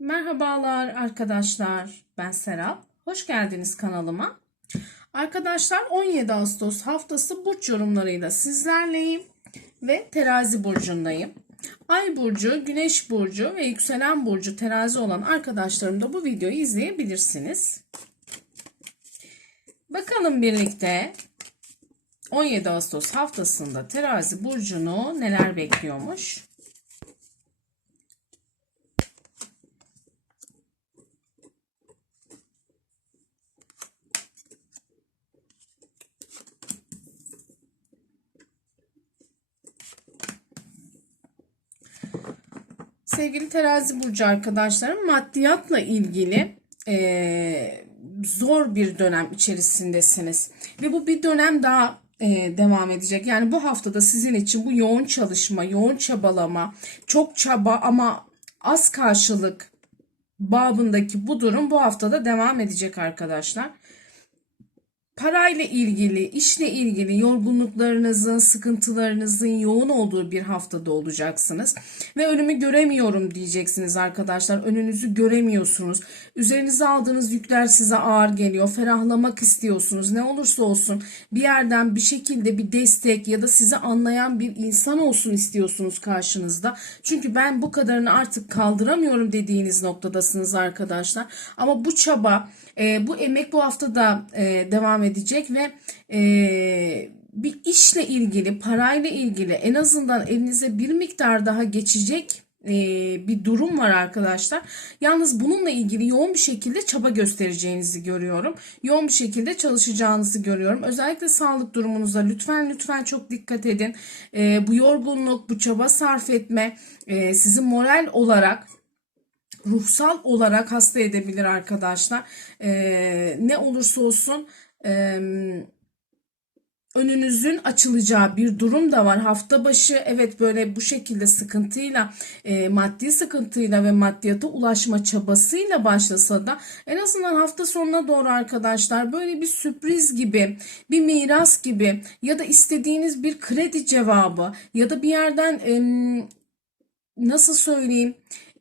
Merhabalar arkadaşlar. Ben Serap. Hoş geldiniz kanalıma. Arkadaşlar 17 Ağustos haftası burç yorumlarıyla sizlerleyim ve terazi burcundayım. Ay burcu, güneş burcu ve yükselen burcu terazi olan arkadaşlarım da bu videoyu izleyebilirsiniz. Bakalım birlikte 17 Ağustos haftasında terazi burcunu neler bekliyormuş? Sevgili terazi burcu arkadaşlarım maddiyatla ilgili eee, zor bir dönem içerisindesiniz. Ve bu bir dönem daha eee, devam edecek. Yani bu haftada sizin için bu yoğun çalışma, yoğun çabalama, çok çaba ama az karşılık babındaki bu durum bu haftada devam edecek arkadaşlar parayla ilgili, işle ilgili yorgunluklarınızın, sıkıntılarınızın yoğun olduğu bir haftada olacaksınız. Ve önümü göremiyorum diyeceksiniz arkadaşlar. Önünüzü göremiyorsunuz. Üzerinize aldığınız yükler size ağır geliyor. Ferahlamak istiyorsunuz. Ne olursa olsun bir yerden bir şekilde bir destek ya da sizi anlayan bir insan olsun istiyorsunuz karşınızda. Çünkü ben bu kadarını artık kaldıramıyorum dediğiniz noktadasınız arkadaşlar. Ama bu çaba, e, bu emek bu hafta da e, devam edecek ve e, bir işle ilgili, parayla ilgili en azından elinize bir miktar daha geçecek e, bir durum var arkadaşlar. Yalnız bununla ilgili yoğun bir şekilde çaba göstereceğinizi görüyorum. Yoğun bir şekilde çalışacağınızı görüyorum. Özellikle sağlık durumunuza lütfen lütfen çok dikkat edin. E, bu yorgunluk, bu çaba sarf etme e, sizi moral olarak ruhsal olarak hasta edebilir arkadaşlar. Ee, ne olursa olsun e, önünüzün açılacağı bir durum da var. Hafta başı evet böyle bu şekilde sıkıntıyla, e, maddi sıkıntıyla ve maddiyata ulaşma çabasıyla başlasa da en azından hafta sonuna doğru arkadaşlar böyle bir sürpriz gibi, bir miras gibi ya da istediğiniz bir kredi cevabı ya da bir yerden em, nasıl söyleyeyim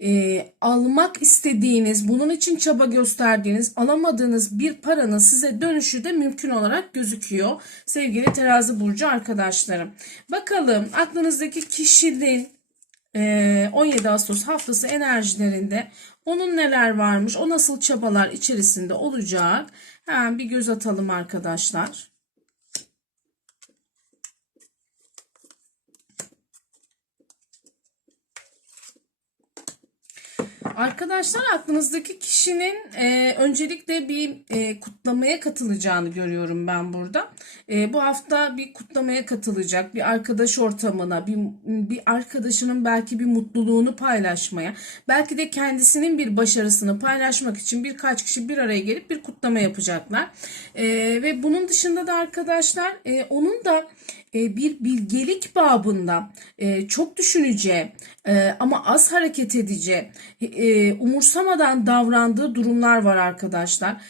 e, almak istediğiniz, bunun için çaba gösterdiğiniz, alamadığınız bir paranın size dönüşü de mümkün olarak gözüküyor. Sevgili terazi burcu arkadaşlarım. Bakalım aklınızdaki kişinin e, 17 Ağustos haftası enerjilerinde onun neler varmış, o nasıl çabalar içerisinde olacak. Hemen bir göz atalım arkadaşlar. Arkadaşlar aklınızdaki kişinin e, öncelikle bir e, kutlamaya katılacağını görüyorum ben burada. E, bu hafta bir kutlamaya katılacak, bir arkadaş ortamına, bir, bir arkadaşının belki bir mutluluğunu paylaşmaya, belki de kendisinin bir başarısını paylaşmak için birkaç kişi bir araya gelip bir kutlama yapacaklar. E, ve bunun dışında da arkadaşlar e, onun da bir bilgelik babında e, çok düşüneceği e, ama az hareket edici, umursamadan davrandığı durumlar var arkadaşlar.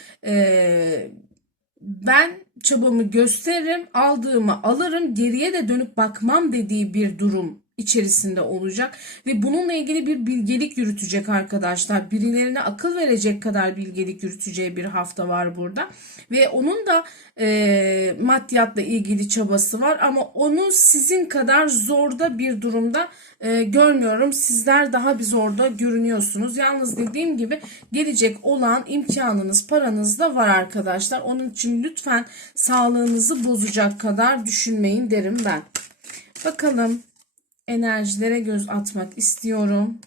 Ben çabamı gösteririm, aldığımı alırım, geriye de dönüp bakmam dediği bir durum içerisinde olacak ve bununla ilgili bir bilgelik yürütecek arkadaşlar. Birilerine akıl verecek kadar bilgelik yürüteceği bir hafta var burada ve onun da e, maddiyatla ilgili çabası var ama onu sizin kadar zorda bir durumda e, görmüyorum. Sizler daha bir zorda görünüyorsunuz. Yalnız dediğim gibi gelecek olan imkanınız, paranız da var arkadaşlar. Onun için lütfen sağlığınızı bozacak kadar düşünmeyin derim ben. Bakalım enerjilere göz atmak istiyorum.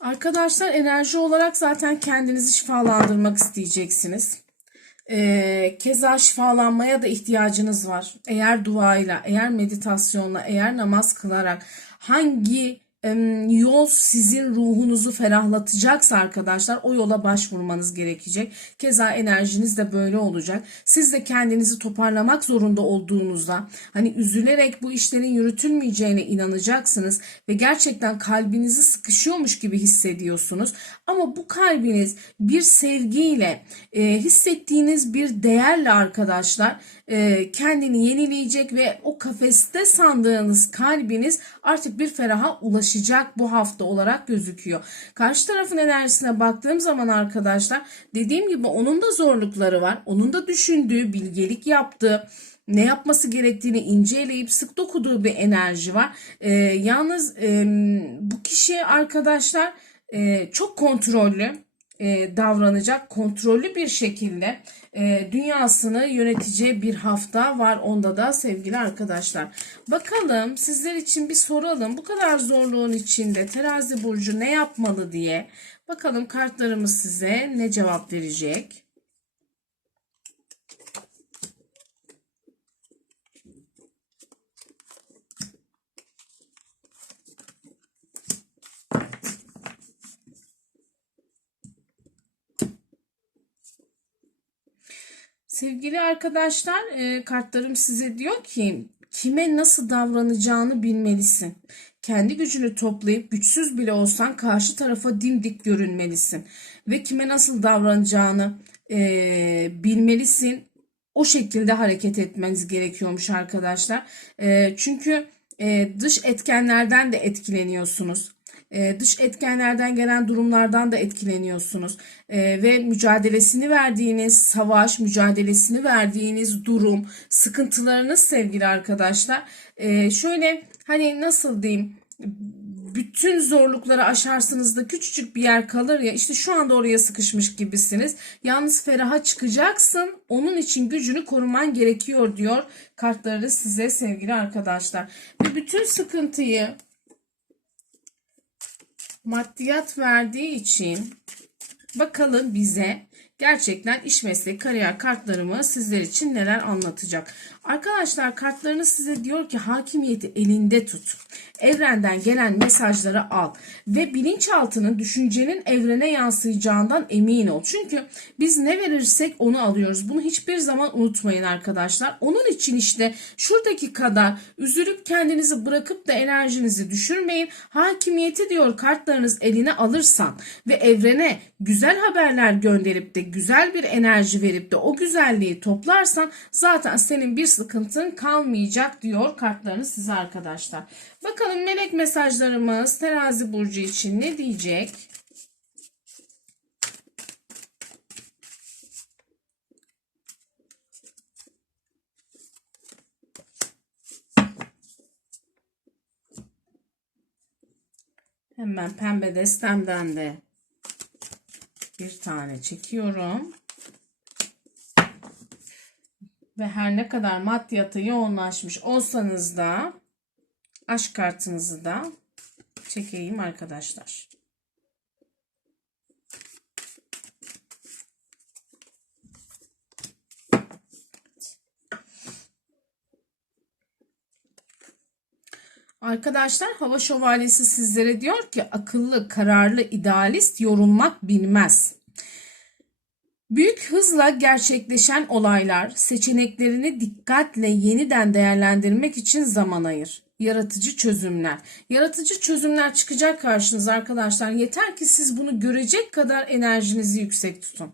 Arkadaşlar enerji olarak zaten kendinizi şifalandırmak isteyeceksiniz. Ee, keza şifalanmaya da ihtiyacınız var. Eğer duayla, eğer meditasyonla, eğer namaz kılarak hangi yol sizin ruhunuzu ferahlatacaksa arkadaşlar o yola başvurmanız gerekecek. Keza enerjiniz de böyle olacak. Siz de kendinizi toparlamak zorunda olduğunuzda hani üzülerek bu işlerin yürütülmeyeceğine inanacaksınız ve gerçekten kalbinizi sıkışıyormuş gibi hissediyorsunuz. Ama bu kalbiniz bir sevgiyle e, hissettiğiniz bir değerle arkadaşlar e, kendini yenileyecek ve o kafeste sandığınız kalbiniz artık bir feraha ulaşacak bu hafta olarak gözüküyor. Karşı tarafın enerjisine baktığım zaman arkadaşlar dediğim gibi onun da zorlukları var. Onun da düşündüğü, bilgelik yaptığı, ne yapması gerektiğini inceleyip sık dokuduğu bir enerji var. E, yalnız e, bu kişi arkadaşlar e, çok kontrollü e, davranacak, kontrollü bir şekilde e, dünyasını yöneteceği bir hafta var onda da sevgili arkadaşlar. Bakalım sizler için bir soralım. Bu kadar zorluğun içinde terazi burcu ne yapmalı diye. Bakalım kartlarımız size ne cevap verecek. Sevgili arkadaşlar, e, kartlarım size diyor ki kime nasıl davranacağını bilmelisin. Kendi gücünü toplayıp güçsüz bile olsan karşı tarafa dimdik görünmelisin ve kime nasıl davranacağını e, bilmelisin. O şekilde hareket etmeniz gerekiyormuş arkadaşlar. E, çünkü e, dış etkenlerden de etkileniyorsunuz e, dış etkenlerden gelen durumlardan da etkileniyorsunuz E, ve mücadelesini verdiğiniz savaş, mücadelesini verdiğiniz durum, sıkıntılarınız sevgili arkadaşlar. E, şöyle hani nasıl diyeyim bütün zorlukları aşarsınız da küçücük bir yer kalır ya işte şu anda oraya sıkışmış gibisiniz. Yalnız feraha çıkacaksın. Onun için gücünü koruman gerekiyor diyor kartları size sevgili arkadaşlar. Ve bütün sıkıntıyı maddiyat verdiği için bakalım bize gerçekten iş meslek kariyer kartlarımı sizler için neler anlatacak. Arkadaşlar kartlarını size diyor ki hakimiyeti elinde tut. Evrenden gelen mesajları al ve bilinçaltının düşüncenin evrene yansıyacağından emin ol. Çünkü biz ne verirsek onu alıyoruz. Bunu hiçbir zaman unutmayın arkadaşlar. Onun için işte şuradaki kadar üzülüp kendinizi bırakıp da enerjinizi düşürmeyin. Hakimiyeti diyor kartlarınız eline alırsan ve evrene güzel haberler gönderip de güzel bir enerji verip de o güzelliği toplarsan zaten senin bir sıkıntın kalmayacak diyor kartlarınız size arkadaşlar. Bakalım melek mesajlarımız terazi burcu için ne diyecek? Hemen pembe destemden de bir tane çekiyorum. Ve her ne kadar maddiyata yoğunlaşmış olsanız da aşk kartınızı da çekeyim arkadaşlar. Arkadaşlar hava şövalyesi sizlere diyor ki akıllı, kararlı, idealist yorulmak bilmez. Büyük hızla gerçekleşen olaylar seçeneklerini dikkatle yeniden değerlendirmek için zaman ayır. Yaratıcı çözümler. Yaratıcı çözümler çıkacak karşınıza arkadaşlar. Yeter ki siz bunu görecek kadar enerjinizi yüksek tutun.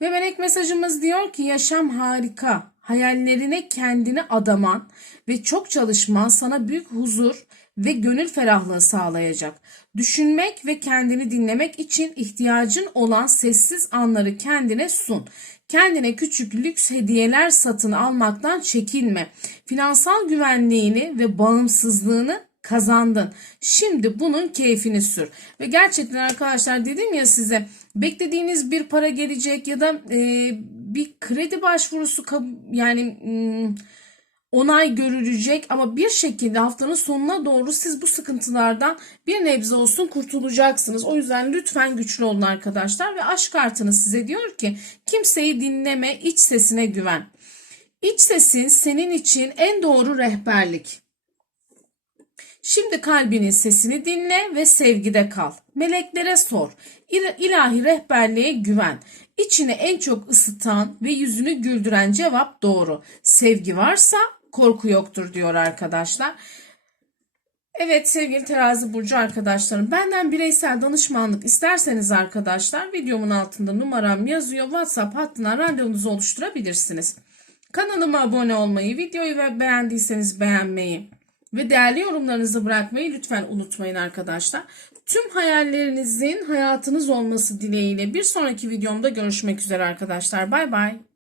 Ve melek mesajımız diyor ki yaşam harika. Hayallerine kendini adaman ve çok çalışman sana büyük huzur ve gönül ferahlığı sağlayacak. Düşünmek ve kendini dinlemek için ihtiyacın olan sessiz anları kendine sun. Kendine küçük lüks hediyeler satın almaktan çekinme. Finansal güvenliğini ve bağımsızlığını kazandın. Şimdi bunun keyfini sür. Ve gerçekten arkadaşlar dedim ya size beklediğiniz bir para gelecek ya da e, bir kredi başvurusu yani hmm, onay görülecek ama bir şekilde haftanın sonuna doğru siz bu sıkıntılardan bir nebze olsun kurtulacaksınız. O yüzden lütfen güçlü olun arkadaşlar ve aşk kartınız size diyor ki kimseyi dinleme iç sesine güven. İç sesin senin için en doğru rehberlik. Şimdi kalbinin sesini dinle ve sevgide kal. Meleklere sor. İl- ilahi rehberliğe güven. İçini en çok ısıtan ve yüzünü güldüren cevap doğru. Sevgi varsa korku yoktur diyor arkadaşlar. Evet sevgili terazi burcu arkadaşlarım benden bireysel danışmanlık isterseniz arkadaşlar videomun altında numaram yazıyor. WhatsApp hattına randevunuzu oluşturabilirsiniz. Kanalıma abone olmayı, videoyu ve beğendiyseniz beğenmeyi ve değerli yorumlarınızı bırakmayı lütfen unutmayın arkadaşlar. Tüm hayallerinizin hayatınız olması dileğiyle bir sonraki videomda görüşmek üzere arkadaşlar. Bay bay.